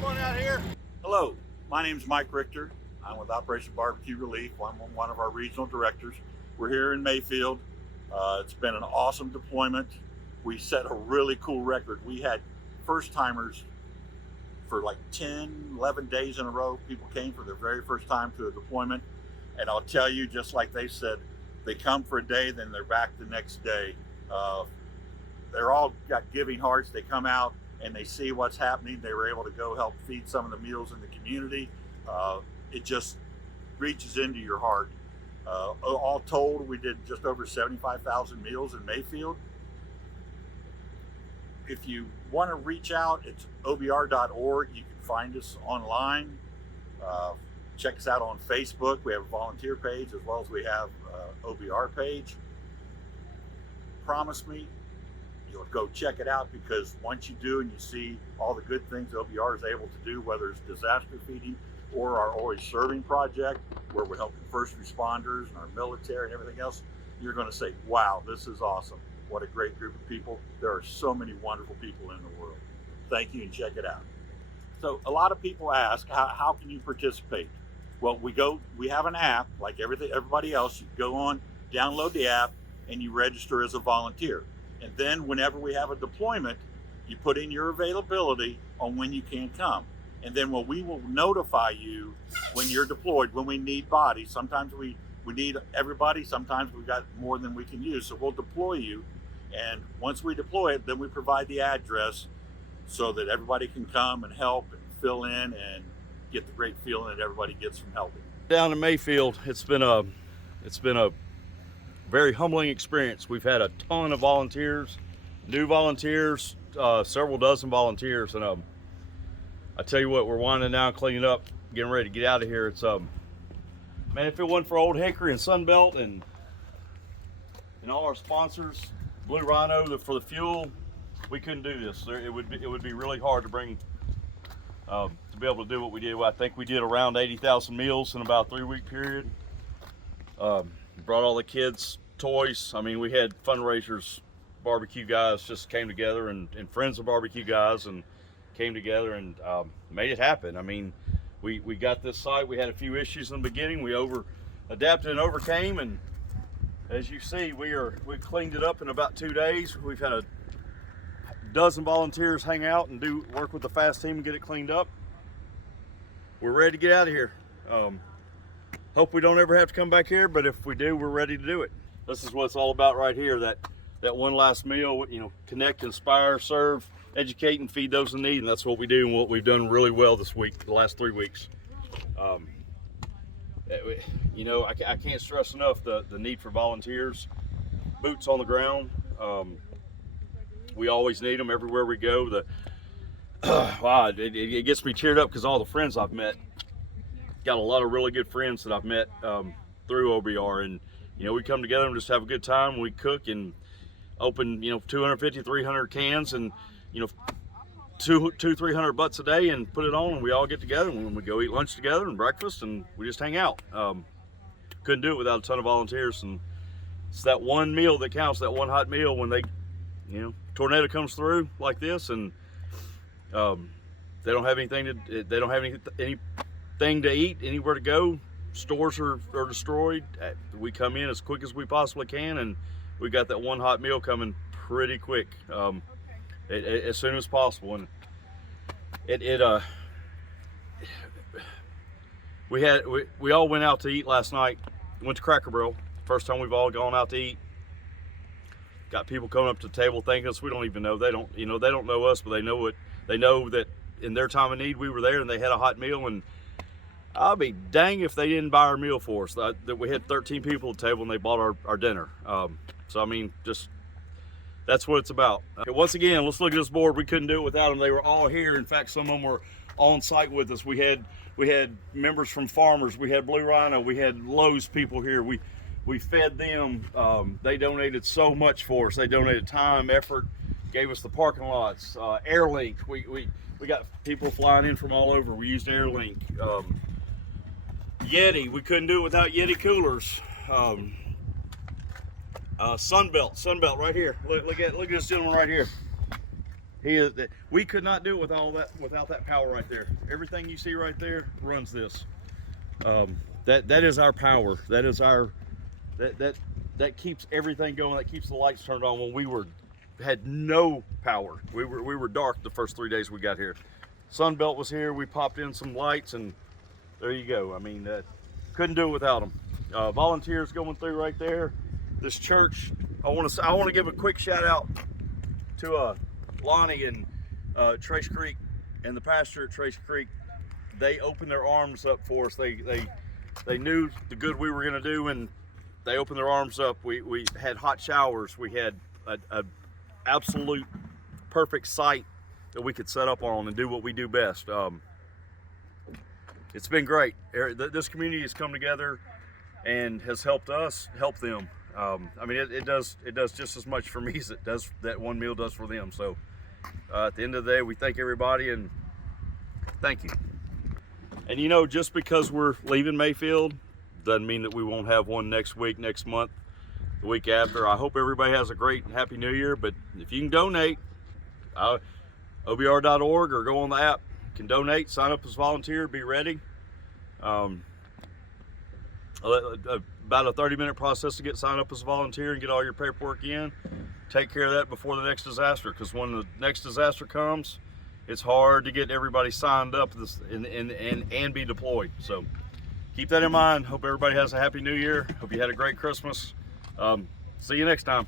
Come on out here. Hello, my name is Mike Richter. I'm with Operation BBQ Relief. I'm one of our regional directors. We're here in Mayfield. It's been an awesome deployment. We set a really cool record. We had first timers for like 10, 11 days in a row. People came for their very first time to a deployment. And I'll tell you, just like they said, they come for a day, then they're back the next day. They're all got giving hearts. They come out and they see what's happening. They were able to go help feed some of the meals in the community. It just reaches into your heart. All told, we did just over 75,000 meals in Mayfield. If you want to reach out, it's obr.org. You can find us online. Check us out on Facebook. We have a volunteer page as well as we have OBR page. Promise me you'll go check it out, because once you do and you see all the good things OBR is able to do, whether it's disaster feeding or our Always Serving project, where we're helping first responders and our military and everything else, you're going to say, wow, this is awesome. What a great group of people. There are so many wonderful people in the world. Thank you, and check it out. So a lot of people ask, how can you participate? Well, we have an app like everybody else. You go on, download the app, and you register as a volunteer. And then whenever we have a deployment, you put in your availability on when you can come. And then we will notify you when you're deployed, when we need bodies. Sometimes we need everybody, sometimes we've got more than we can use. So we'll deploy you. And once we deploy it, then we provide the address so that everybody can come and help and fill in and get the great feeling that everybody gets from helping. Down in Mayfield, it's been a very humbling experience. We've had a ton of volunteers, new volunteers, several dozen volunteers, and I tell you what, we're winding down, cleaning up, getting ready to get out of here. It's man, if it wasn't for Old Hickory and Sunbelt and all our sponsors, Blue Rhino for the fuel, we couldn't do this. It would be really hard to bring to be able to do what we did. I think we did around 80,000 meals in about a 3-week period. Brought all the kids toys. I mean, we had fundraisers, barbecue guys just came together, and friends of barbecue guys, and came together and made it happen. I mean, we got this site. We had a few issues in the beginning. We adapted and overcame, and as you see, we cleaned it up in about 2 days. We've had a dozen volunteers hang out and work with the fast team and get it cleaned up. We're ready to get out of here. Hope we don't ever have to come back here, but if we do, we're ready to do it. This is what it's all about right here, that one last meal, connect, inspire, serve, educate, and feed those in need. And that's what we do, and what we've done really well this week, the last 3 weeks. I can't stress enough the need for volunteers, boots on the ground. We always need them everywhere we go. Wow, it gets me cheered up because all the friends I've met, got a lot of really good friends that I've met through OBR, and we come together and just have a good time. We cook and open 250, 300 cans, and 300 butts a day, and put it on, and we all get together, and we go eat lunch together and breakfast, and we just hang out. Couldn't do it without a ton of volunteers, and it's that one meal that counts, that one hot meal when tornado comes through like this, and they don't have anything to eat, anywhere to go. Stores are destroyed. We come in as quick as we possibly can, and we got that one hot meal coming pretty quick, as soon as possible. And we all went out to eat last night. Went to Cracker Barrel. First time we've all gone out to eat. Got people coming up to the table thanking us. We don't even know. They don't know us, but they know that in their time of need we were there, and they had a hot meal. And I'll be dang if they didn't buy our meal for us. That we had 13 people at the table, and they bought our dinner. So I mean, just that's what it's about. Once again, let's look at this board. We couldn't do it without them. They were all here. In fact, some of them were on site with us. We had members from farmers. We had Blue Rhino. We had Lowe's people here. We fed them. They donated so much for us. They donated time, effort, gave us the parking lots. Airlink. We got people flying in from all over. We used Airlink. Yeti. We couldn't do it without Yeti coolers. Sunbelt right here. Look at this gentleman right here. He is. We could not do it with all that, without that power right there. Everything you see right there runs this. That is our power. That is our that keeps everything going. That keeps the lights turned on when we had no power. We were dark the first 3 days we got here. Sunbelt was here. We popped in some lights, and there you go. I mean, couldn't do it without them. Volunteers going through right there. This church. I want to give a quick shout out to Lonnie and Trace Creek and the pastor at Trace Creek. They opened their arms up for us. They knew the good we were going to do, and they opened their arms up. We had hot showers. We had a absolute perfect site that we could set up on and do what we do best. It's been great. This community has come together and has helped us help them. I mean, it does just as much for me as it does that one meal does for them. So at the end of the day, we thank everybody, and thank you. And you know, just because we're leaving Mayfield doesn't mean that we won't have one next week, next month, the week after. I hope everybody has a great and happy new year. But if you can donate, obr.org, or go on the app, you can donate, sign up as a volunteer, be ready. About a 30-minute process to get signed up as a volunteer and get all your paperwork in. Take care of that before the next disaster, because when the next disaster comes, it's hard to get everybody signed up and be deployed. So keep that in mind. Hope everybody has a happy new year. Hope you had a great Christmas. See you next time.